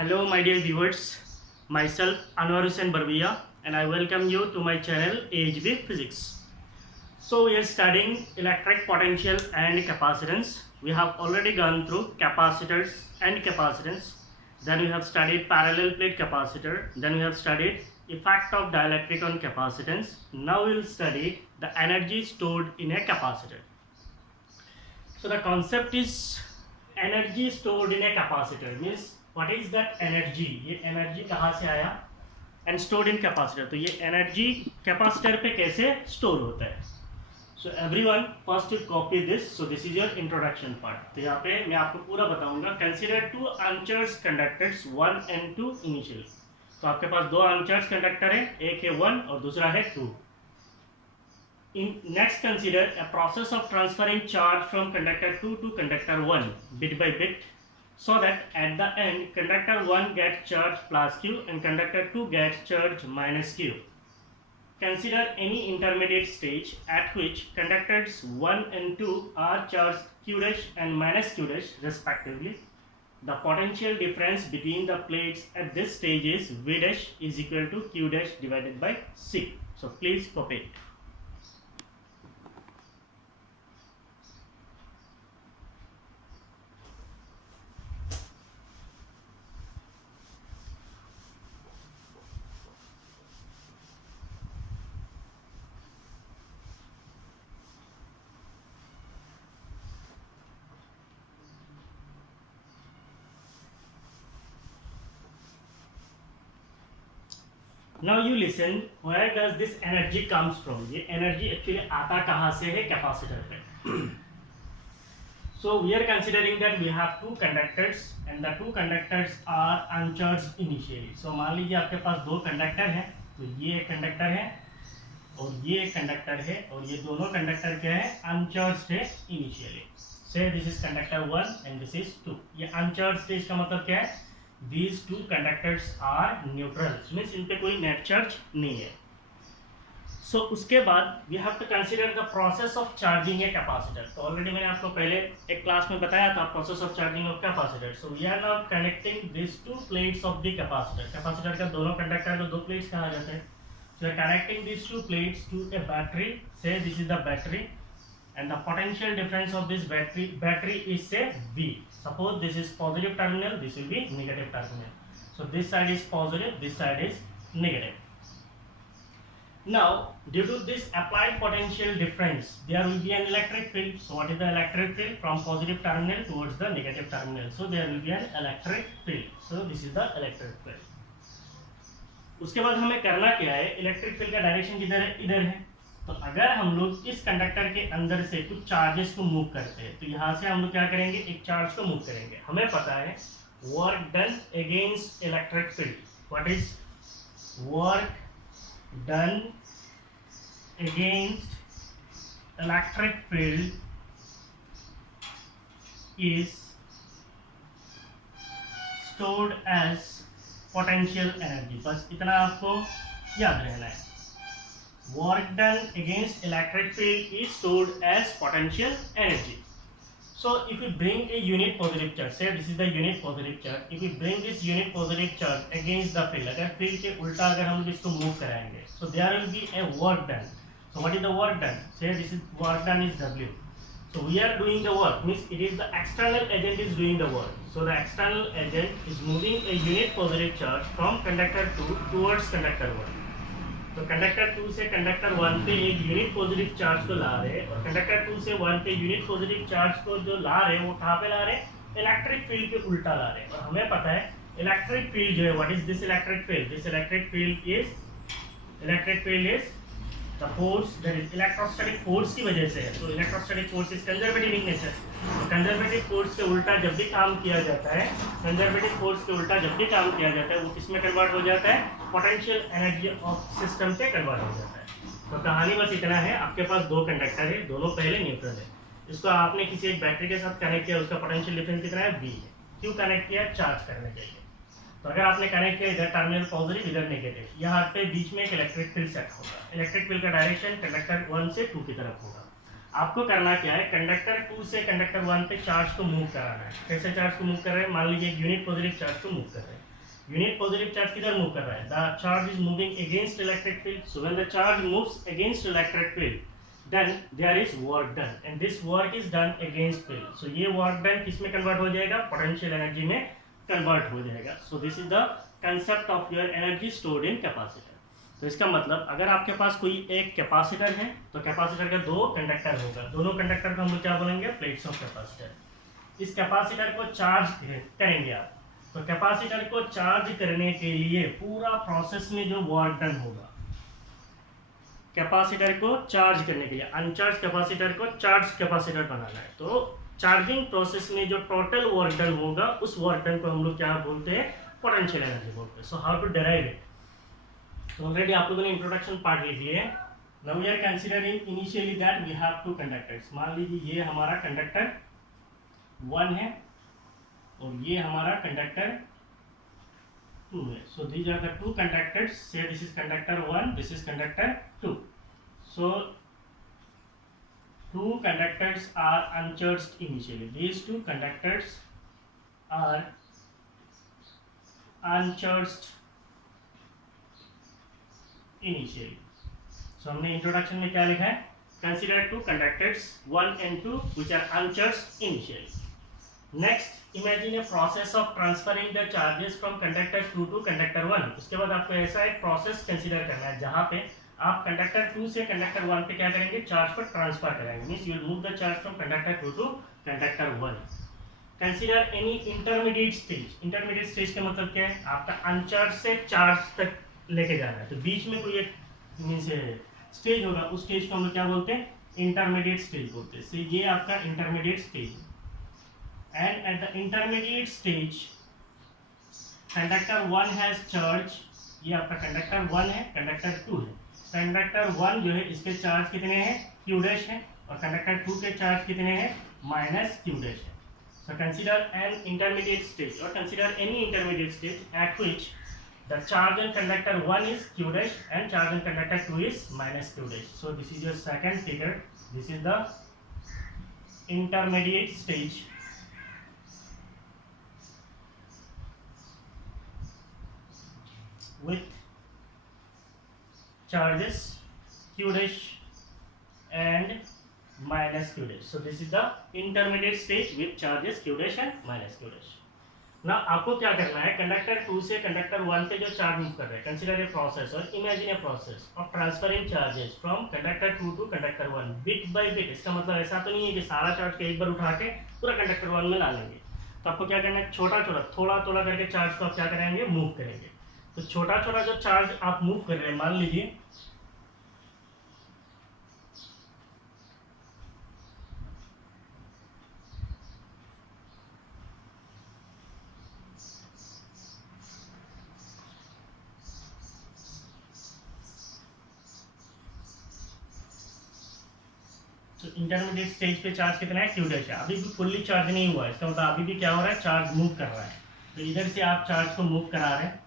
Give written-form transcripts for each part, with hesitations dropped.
Hello, my dear viewers. Myself Anwar Hussain Barbiya, and I welcome you to my channel AHB Physics. So we are studying electric potential and capacitance. We have already gone through capacitors and capacitance. Then we have studied parallel plate capacitor. Then we have studied effect of dielectric on capacitance. Now we will study the energy stored in a capacitor. So the concept is energy stored in a capacitor means what is that energy, ये energy कहाँ से आया and stored in capacitor. तो ये energy capacitor पे कैसे store होता है. So everyone first you copy this. So this is your introduction part. तो यहाँ पे मैं आपको पूरा बताऊंगा. Consider two uncharged conductors 1 and 2 initially. तो आपके पास दो uncharged conductor है, एक है 1 और दूसरा है 2. Next consider a process of transferring charge from conductor 2 to conductor 1 bit by bit, so that at the end conductor 1 gets charged plus Q and conductor 2 gets charged minus Q. Consider any intermediate stage at which conductors 1 and 2 are charged Q dash and minus Q dash respectively. The potential difference between the plates at this stage is V dash is equal to Q dash divided by C. So please copy it. Now you listen, where does this energy comes from? ये energy actually आता कहाँ से है capacitor पे. So we are considering that we have two conductors and the two conductors are uncharged initially. So मान लीजिए आपके पास दो कंडक्टर हैं, तो ये एक कंडक्टर है और ये एक कंडक्टर है और ये दोनों कंडक्टर क्या है अनचार्ज्ड है initially. Say this is conductor 1 and this is 2. ये अनचार्ज्ड स्टेज का मतलब क्या है? These two conductors are neutral, means इन पे कोई net charge नहीं है. So उसके बाद we have to consider the process of charging a capacitor. तो already मैंने आपको पहले एक क्लास में बताया था process of charging of capacitor. So we are now connecting these two plates of the capacitor. Capacitor का दोनों कंडक्टर को दो plates कहा जाता है. So we are connecting these two plates to a battery. Say this is the battery. And the potential difference of this battery is say V. Suppose this is positive terminal, this will be negative terminal. So this side is positive, this side is negative. Now due to this applied potential difference, there will be an electric field. So what is the electric field? From positive terminal towards the negative terminal. So there will be an electric field. So this is the electric field. उसके बाद हमें करना क्या है? Electric field का direction किधर है? इधर है. तो अगर हम लोग इस कंडक्टर के अंदर से कुछ चार्जेस को मूव करते हैं तो यहाँ से हम लोग क्या करेंगे? एक चार्ज को मूव करेंगे. हमें पता है work done against electric field. What is work done against electric field is stored as potential energy. बस इतना आपको याद रहना है. Work done against electric field is stored as potential energy. So if we bring a unit positive charge, say this is the unit positive charge, if we bring this unit positive charge against the field, अगर field के उल्टा अगर हम इसको move कराएंगे, so there will be a work done. So what is the work done? Say this is work done is W. So we are doing the work, means it is the external agent is doing the work. So the external agent is moving a unit positive charge from conductor 2 towards conductor 1. तो conductor 2 से conductor 1 पे एक unit positive charge को ला रहे हैं और conductor 2 से 1 पे यूनिट पॉजिटिव चार्ज को जो ला रहे हैं वो कहाँ पे ला रहे हैं? इलेक्ट्रिक फील्ड के उल्टा ला रहे हैं. और हमें पता है इलेक्ट्रिक फील्ड जो है what is this electric field? This electric field is the force that is electrostatic force की वजह से है. तो electrostatic force is conservative in nature. तो कंजर्वेटिव फोर्स के उल्टा जब भी काम किया जाता है, कंजर्वेटिव फोर्स के उल्टा जब भी काम किया जाता है वो किस में कन्वर्ट हो जाता है? पोटेंशियल एनर्जी ऑफ सिस्टम पे कन्वर्ट हो जाता है. तो कहानी बस इतना है. आपके पास दो कंडक्टर है, दोनों पहले न्यूट्रल है. इसको आपने किसी एक बैटरी के साथ कनेक्ट किया, उसका पोटेंशियल डिफरेंस कितना है? V है. क्यों कनेक्ट किया? चार्ज करने के लिए. तो अगर आपने कनेक्ट किया इधर टर्मिनल पॉजिटिव इधर नेगेटिव, यहाँ पे बीच में एक इलेक्ट्रिक फील्ड सेट होगा. इलेक्ट्रिक फील्ड का डायरेक्शन कंडक्टर 1 से 2 की तरफ होगा. आपको करना क्या है? कंडक्टर 2 से कंडक्टर 1 पे चार्ज को मूव कराना है. कैसे चार्ज को मूव कर रहे हैं? मान लीजिए एक यूनिट पॉजिटिव चार्ज को मूव कर रहे हैं. यूनिट पॉजिटिव चार्ज किधर मूव कर रहा है, the charge is moving against electric field, so when the charge moves against electric field then there is work done and this work is done against field, so ये work done किस में convert हो जाएगा, potential energy में convert हो जाएगा. so this is the concept of your energy stored in capacitor. तो इसका मतलब अगर आपके पास कोई एक कैपेसिटर है तो कैपेसिटर का दो कंडक्टर होगा, दोनों कंडक्टर को हम क्या बोलेंगे, प्लेट्स ऑफ कैपेसिटर. इस कैपेसिटर को चार्ज करेंगे आप, तो कैपेसिटर को चार्ज करने के लिए पूरा प्रोसेस में जो वर्क डन होगा, कैपेसिटर को चार्ज करने के लिए अनचार्ज कैपेसिटर को चार्ज कैपेसिटर बनाना है, तो चार्जिंग प्रोसेस में जो टोटल वर्क डन होगा उस वर्क डन को हम लोग क्या बोलते हैं, पोटेंशियल एनर्जी बोलते हैं. So how to derive it, तो ऑलरेडी आप लोगों ने इंट्रोडक्शन पार्ट लिख लिया है. Now we are considering initially that we have two conductors. मान लीजिए ये हमारा कंडक्टर 1 है और ये हमारा कंडक्टर 2 है. So these are the two conductors. Say this is conductor 1, this is conductor 2. So two conductors are uncharged initially. These two conductors are uncharged initially. So हमने इंट्रोडक्शन में क्या लिखा है, consider two conductors 1 and 2 which are uncharged initially. Next, imagine a process of transferring the charges from conductor 2 to conductor 1. उसके बाद आपको ऐसा एक प्रोसेस कंसीडर करना है जहाँ पे आप कंडक्टर 2 से कंडक्टर 1 पे क्या करेंगे, चार्ज को ट्रांसफर करेंगे. Means you will move the charge from conductor 2 to conductor 1. Consider any intermediate stage. Intermediate stage का मतलब क्या है, आपका अनचार्ज से चार्ज तक लेके जाना है, तो बीच में कोई एक मींस स्टेज होगा, उस स्टेज को हम लोग क्या बोलते हैं, इंटरमीडिएट स्टेज बोलते हैं. so ये आपका इंटरमीडिएट स्टेज है. And at the intermediate stage, conductor 1 has charge. ये आपका कंडक्टर 1 है, कंडक्टर 2 है. कंडक्टर 1 जो है इसके चार्ज कितने हैं, q डैश है, और कंडक्टर 2 के चार्ज कितने हैं, माइनस q डैश है. So consider an intermediate stage or consider any intermediate stage at which the charge on conductor 1 is q dash and charge on conductor 2 is minus q dash. So this is your second figure. This is the intermediate stage. With charges q dash and minus q dash. So this is the intermediate stage with charges q dash and minus q dash. Now आपको क्या करना है, conductor 2 से conductor 1 पे जो charge move कर रहे हैं, कंसीडर ए प्रोसेस और imagine a process of transferring charges from conductor 2 to conductor 1 bit by bit. इसका मतलब ऐसा तो नहीं है कि सारा चार्ज को एक बार उठा के पूरा कंडक्टर 1 में ला लेंगे. तो आपको क्या करना है, छोटा छोटा थोड़ा थोड़ा करके चार्ज को आप क्या करेंगे, मूव करेंगे. तो छोटा छोटा जो चार्ज आप मूव कर रहे हैं, मान लीजिए तो इंटरमीडिएट स्टेज पे चार्ज कितना है, q डैश है. अभी भी फुल्ली चार्ज नहीं हुआ है, इसका मतलब अभी भी क्या हो रहा है, चार्ज मूव कर रहा है. तो इधर से आप चार्ज को मूव करा रहे हैं,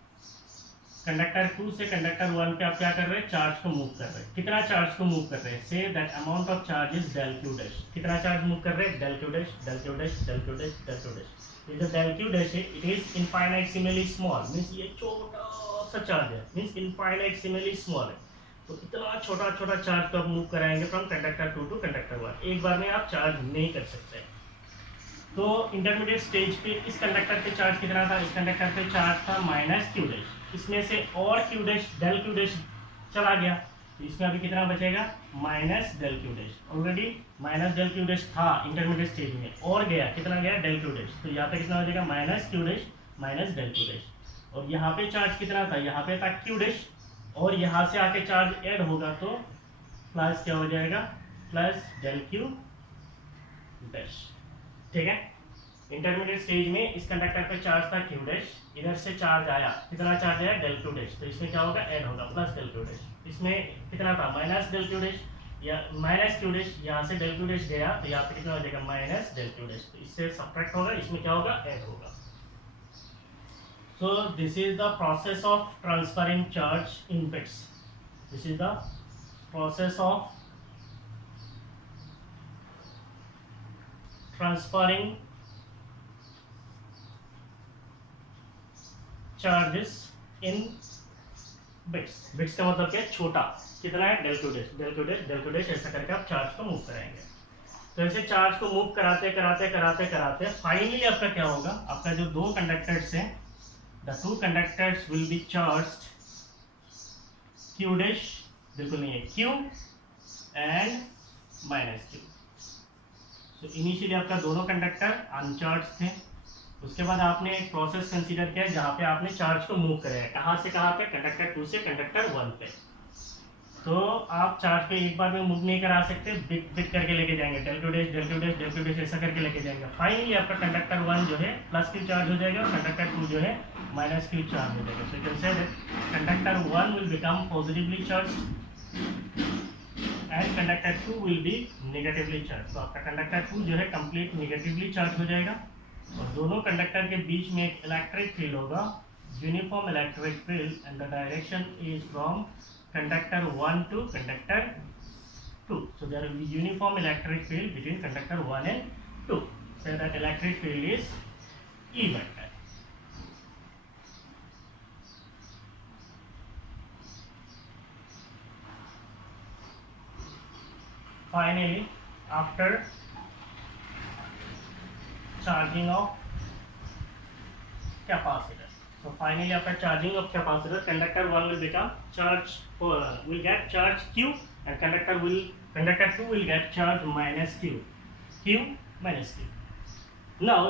कंडक्टर 2 से कंडक्टर 1 पे आप क्या कर रहे हैं, चार्ज को मूव कर रहे हैं. कितना चार्ज को मूव कर रहे हैं, say that amount of charge is del q dash. कितना चार्ज मूव कर रहे हैं, del q dash, del q dash, del q dash, del q dash. ये जो डेल q डैश है, it is infinitesimally small. Means ये छोटा सा चार्ज है, मींस इनफाइनाइटेसिमली स्मॉल है. तो इतना छोटा छोटा चार्ज को आप मूव कराएंगे फ्रॉम कंडक्टर 2 टू कंडक्टर 1. एक बार में आप चार्ज नहीं कर सकते. तो इंटरमीडिएट स्टेज पे इस कंडक्टर पे चार्ज कितना था, इस कंडक्टर पे चार्ज था माइनस q डैश. इसमें से और q dash, del q dash चला गया, तो इसमें अभी कितना बचेगा, minus del q dash. Already minus del q dash था इंटरमीडिएट स्टेज में, और गया कितना गया, डेल q डैश. तो यहाँ पे कितना हो जाएगा, minus q dash minus del q dash. और यहाँ पे चार्ज कितना था, यहाँ पे था q डैश, और यहाँ से आके चार्ज ऐड होगा तो प्लस क्या हो जाएगा, प्लस डेल q डैश. ठीक है. इंटरमीडिएट स्टेज में इस कंडक्टर पे चार्ज था q डैश, इधर से चार्ज आया, कितना चार्ज आया, डेल q डैश. तो इसमें क्या होगा, ऐड होगा प्लस डेल q डैश. इसमें कितना था, माइनस डेल q डैश, या माइनस q डैश, यहाँ से डेल q डैश गया तो यहाँ पे कितना हो जाएगा, माइनस डेल q डैश. तो इससे सब्ट्रैक्ट होगा, इसमें क्या होगा, ऐड होगा. So this is the process of transferring charge in bits. This is the process of transferring charges in bits. Bits का मतलब क्या है, छोटा। कितना है, del Q dash del Q dash del Q dash, ऐसा करके आप चार्ज को मूव कराएंगे। तो ऐसे चार्ज को मूव कराते कराते कराते कराते फाइनली आपका क्या होगा, आपका जो दो कंडक्टर्स हैं, the two conductors will be charged Q dash, बिल्कुल नहीं है, क्यू एंड माइनस क्यू। तो इनिशियली आपका दोनों कंडक्टर अनचार्ज थे, उसके बाद आपने एक प्रोसेस कंसीडर किया जहाँ पे आपने चार्ज को मूव कराया, कहाँ से कहाँ पे, कंडक्टर 2 से कंडक्टर 1 पे। तो आप चार्ज पे एक बार में मूव नहीं करा सकते, बिट बिट करके लेके जाएंगे, del Q dash del Q dash del Q dash ऐसा करके लेके जाएंगे। फाइनली आपका कंडक्टर 1 जो है प्लस क्यू चार्ज हो जाएगा और कंडक्टर 2 जो है माइनस क्यू चार्ज हो जाएगा। सो you can say that conductor 1 will become positively charged and conductor 2 will be negatively charge. तो आपका कंडक्टर 2 जो है कंप्लीट नेगेटिवली चार्ज हो जाएगा और दोनों कंडक्टर के बीच में एक इलेक्ट्रिक फील्ड होगा, uniform electric field, and the direction is from conductor 1 to conductor 2. So there will be uniform electric field between conductor 1 and 2. So that electric field is E vector. Finally, after charging of capacitor, so finally after charging of capacitor, conductor 1 will become charged, will get charge Q, and conductor 2 will get charge minus Q minus Q. Now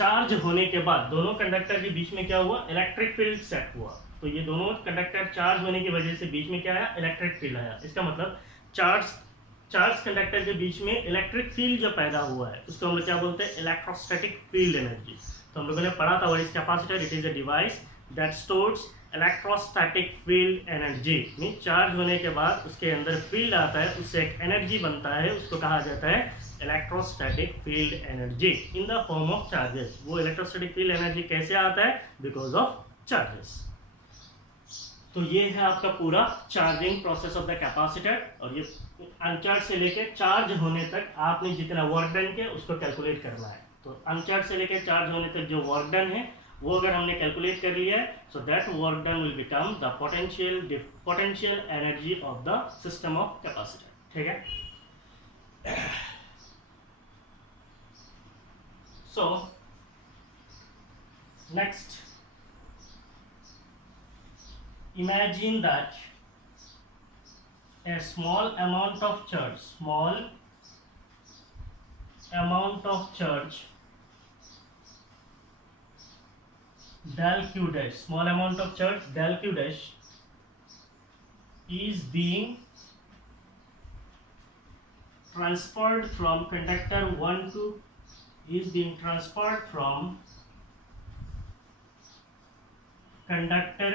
charge होने के बाद दोनों conductor के बीच में क्या हुआ, electric field set हुआ। तो ये दोनों कंडक्टर चार्ज होने की वजह से बीच में क्या आया, इलेक्ट्रिक फील्ड आया। इसका मतलब चार्ज कंडक्टर के बीच में इलेक्ट्रिक फील्ड जो पैदा हुआ है उसको हम लोग क्या बोलते हैं, इलेक्ट्रोस्टैटिक फील्ड एनर्जी। तो हम लोगों ने पढ़ा था what is capacitor, it is a device that stores electrostatic field energy. Mean charge होने के बाद उसके अंदर फील्ड आता है, उससे एक एनर्जी बनता है, उसको कहा जाता है electrostatic field energy in the form of charges. वो इलेक्ट्रोस्टैटिक फील्ड एनर्जी कैसे आता है, बिकॉज ऑफ चार्जेस। तो ये है आपका पूरा charging process of the capacitor. और ये अनचार्ज से लेकर चार्ज होने तक आपने जितना वर्क डन किया उसको कैलकुलेट करना है। तो अनचार्ज से लेकर चार्ज होने तक जो वर्क डन है वो अगर हमने कैलकुलेट कर लिया है, so that work done will become the potential energy of the system of capacitor. ठीक है। So next, imagine that a small amount of charge del q dash, small amount of charge del q dash is being transferred from conductor 1 to conductor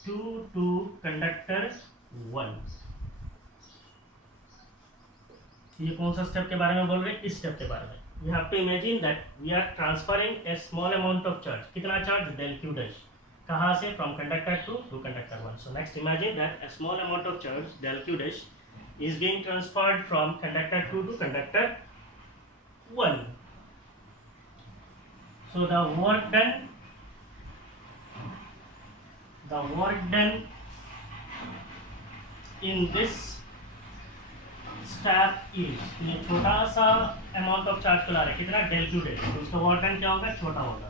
2 to conductor 1। ये कौन सा step के बारे में बोल रहे हैं, इस स्टेप के बारे में। You have to imagine that we are transferring a small amount of charge। कितना चार्ज, del q dash, कहाँ से, from conductor 2 to conductor 1। So next imagine that a small amount of charge del q dash is being transferred from conductor 2 to conductor 1। So the work done in this step is, ये छोटा सा amount of charge को ला रहे हैं, कितना, del q dash, तो उसका work done क्या होगा, छोटा होगा।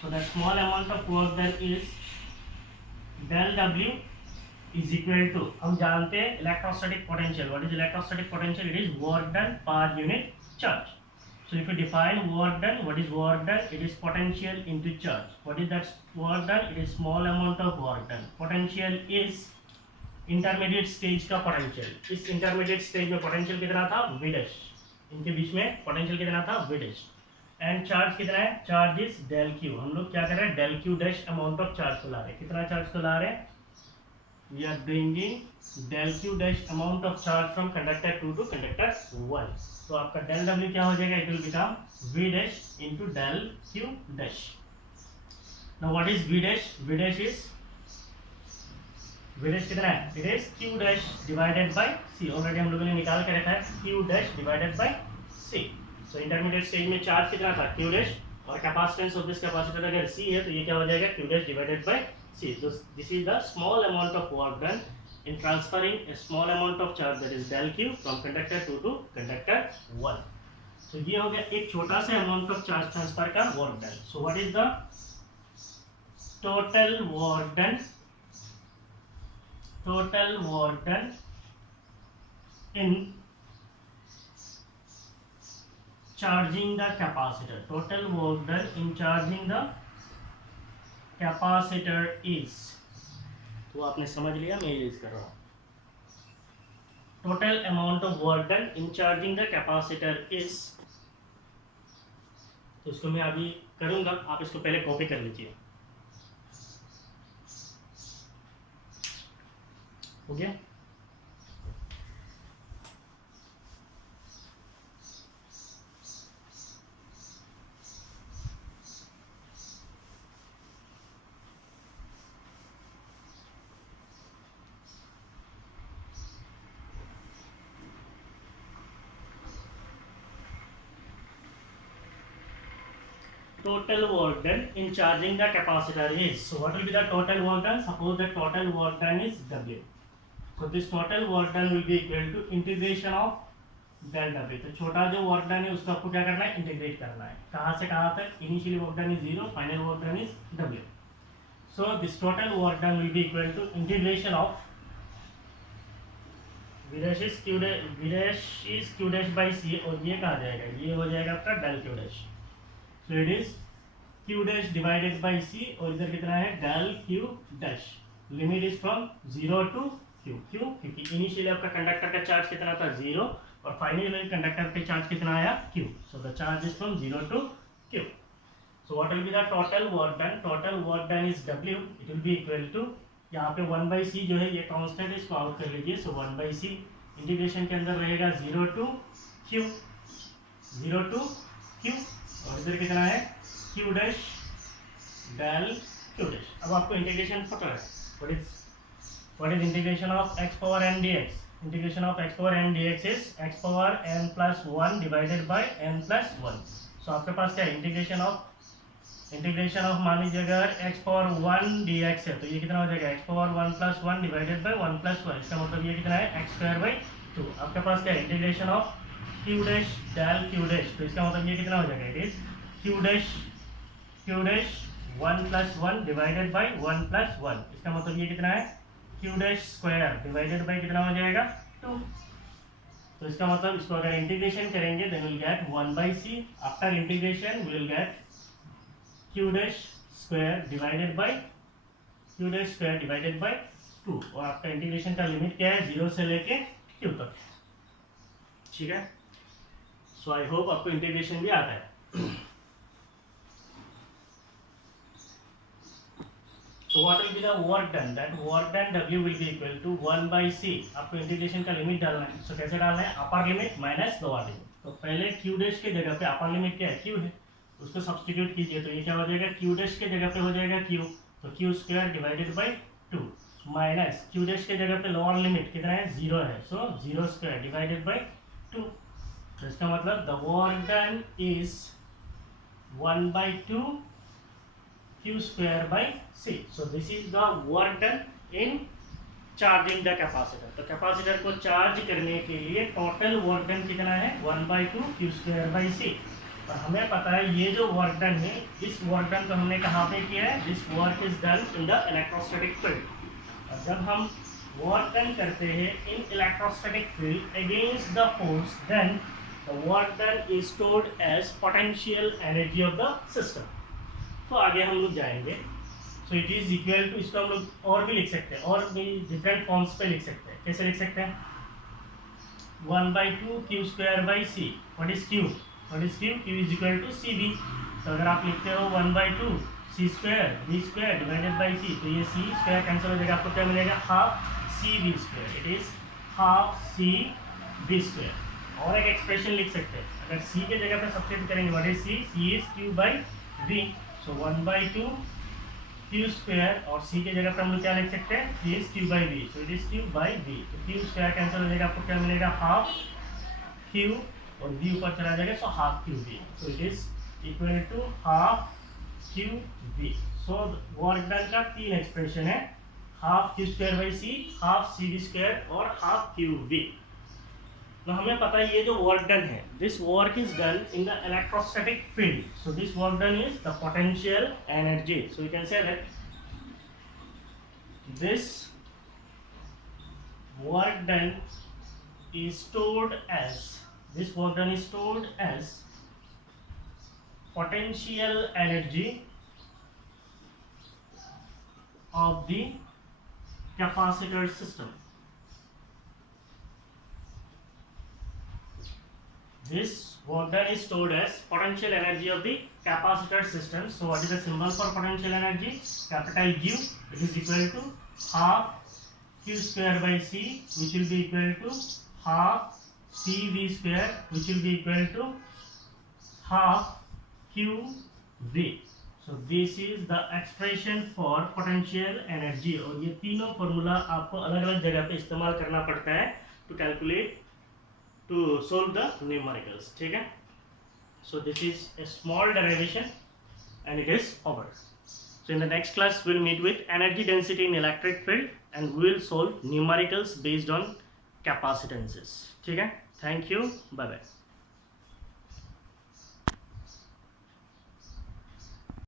So the small amount of work done is del w is equal to, हम जानते हैं electrostatic potential. What is electrostatic potential, it is work done per unit charge. So if you define work done, what is work done? It is potential into charge. What is that work done? It is small amount of work done. Potential is intermediate stage का potential। इस intermediate stage में potential कितना था, V dash, इनके बीच में potential कितना था, V dash। And charge कितना है, charge is del q। हम लोग क्या कर रहे हैं, del q dash amount of charge को ला रहे हैं। कितना चार्ज को ला रहे हैं, we are bringing del q dash amount of charge from conductor 2 to conductor 1। तो आपका del w क्या हो जाएगा, it will become v dash into del q dash। Now what is v dash, v dash कितना है, it is q dash divided by c। Already हम लोगों ने निकाल के रखा है q dash divided by c। So intermediate stage में चार्ज कितना था, q dash, और कैपेसिटेंस ऑफ दिस कैपेसिटर अगर C है तो ये क्या हो जाएगा Q dash divided by C. This is the small amount of work done in transferring a small amount of charge, that is del q, from conductor 2 to conductor 1. So ये हो गया एक छोटा सा amount of charge transfer का work done. So what is the total work done? Total work done in charging the capacitor. Total work done in charging the capacitor is, तो आपने समझ लिया, मैं यूज कर रहा हूँ. Total amount of work done in charging the capacitor is, तो इसको मैं अभी करूंगा, आप इसको पहले कॉपी कर लीजिए. हो गया? Total work done in charging the capacitor is, so what will be the total work done? Suppose the total work done is W. So this total work done will be equal to integration of del W. तो छोटा जो work done है उसको आपको क्या करना है, integrate करना है. कहाँ से कहाँ तक? Initially work done is 0, final work done is W. So this total work done will be equal to integration of V dash is Q dash by C, और ये कहाँ जाएगा, ये हो जाएगा आपका del Q dash. So it is Q dash divided by C, और इधर कितना है del Q dash. Limit is from 0 to Q. क्यों? क्योंकि इनिशियली आपका कंडक्टर का चार्ज कितना था 0, और फाइनली कंडक्टर पे चार्ज कितना आया Q. So the charge is from 0 to Q. So what will be the total work done? Total work done is W. It will be equal to, यहाँ पे 1/c जो है ये कांस्टेंट है, इसको आउट कर लीजिए. सो 1/c इंटीग्रेशन के अंदर रहेगा 0 टू Q, 0 टू Q, और इधर कितना है Q dash del Q dash. अब आपको इंटीग्रेशन पता है. What is integration of x power n dx? Integration of x power n dx is x power n plus 1 divided by n plus 1. So आपके पास क्या है, इंटीग्रेशन ऑफ मान लीजिए अगर x power 1 dx है तो ये कितना हो जाएगा x power 1 plus 1 divided by 1 plus 1. इसका मतलब ये कितना है x square by 2. आपके पास क्या है, integration of Q dash del Q dash, तो इसका मतलब ये कितना हो जाएगा, it is Q dash 1 plus 1 divided by 1 plus 1. इसका मतलब ये कितना है Q dash square divided by कितना हो जाएगा 2. तो इसका मतलब इसको अगर इंटीग्रेशन करेंगे then we'll get 1/c. After integration we will get Q dash square divided by 2. और आपका इंटीग्रेशन का लिमिट क्या है, 0 से लेके Q तक. ठीक है. सो आई होप आपको इंटीग्रेशन भी आता है. So what will be the work done? That work done W will be equal to 1/c. आपको इंटीग्रेशन का लिमिट डालना है. So कैसे डालना है, upper limit minus lower limit. तो पहले Q डैश के जगह पे अपर लिमिट क्या है, Q है, उसको सब्स्टिट्यूट कीजिए. तो ये क्या हो जाएगा, Q डैश के जगह पे हो जाएगा Q, तो Q square divided by 2 minus Q dash के जगह पे लोअर लिमिट कितना है, 0 है. सो 0 स्क्वायर डिवाइडेड बाई 2. तो इसका मतलब the work done is 1/2 Q square by C. So this is the work done in charging the capacitor. तो कैपेसिटर को चार्ज करने के लिए टोटल वर्क डन कितना है, 1/2 Q square by C. और हमें पता है ये जो वर्क डन है, इस वर्क डन को हमने कहाँ पे किया है, this work is done in the electrostatic field. और जब हम वर्क डन करते हैं in electrostatic field against the force, then the work done is stored as potential energy of the system. तो आगे हम लोग जाएंगे. So it is equal to, इसको हम लोग और भी लिख सकते हैं, और भी डिफरेंट फॉर्म्स पे लिख सकते हैं. कैसे लिख सकते हैं, 1/2 Q square by C. What is Q? Q is equal to CV. तो अगर आप लिखते हो 1/2 C square V square divided by C, तो ये C स्क्वायर कैंसिल हो जाएगा, आपको क्या मिलेगा, half CV square. It is half CV square. और एक एक्सप्रेशन लिख सकते हैं, अगर C के जगह पे सब्स्टिट्यूट करेंगे, what is C is Q by V. So 1/2 Q square, और C के जगह पर हम लोग क्या लिख सकते हैं, C is Q by V. So it is Q by V. तो Q स्क्वायर कैंसिल हो जाएगा, आपको क्या मिलेगा, हाफ Q, और V ऊपर चला जाएगा, so half QV. So it is equal to half Q V. So work done का तीन एक्सप्रेशन है, half Q square by C, half C V square और हाफ क्यू वी। तो हमें पता है ये जो वर्क डन है, this work is done in the electrostatic field, so this work done is the potential energy. So you can say that this work done is stored as potential energy of the capacitor system. This work done is stored as potential energy of the capacitor system. So what is the symbol for potential energy? Capital U. It is equal to half Q square by C, which will be equal to half CV square, which will be equal to half QV. So this is the expression for potential energy. और ये तीनों formula आपको अलग अलग जगह पे इस्तेमाल करना पड़ता है to calculate, to solve the numericals. ठीक है? So this is a small derivation and it is over. So in the next class we'll meet with energy density in electric field and we will solve numericals based on capacitances. ठीक है? Thank you. Bye bye.